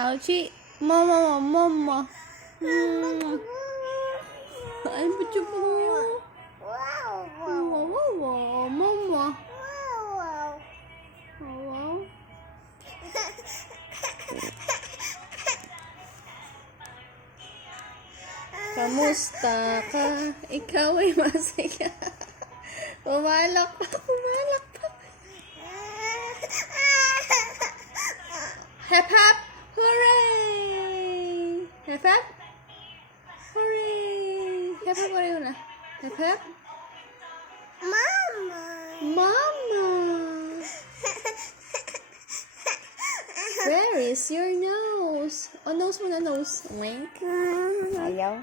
Ouchie. Mama, mama. Ay, pucho po. Wow, mama. Wow. Kamusta ka? Ikaw ay masaya. Pumalak pa. Hep hep! Hooray! Hep hep! Hooray! Hep hep pa rin na. Hep hep! Mama! Where is your nose? Oh, nose mo na, nose. Wink. Ayaw.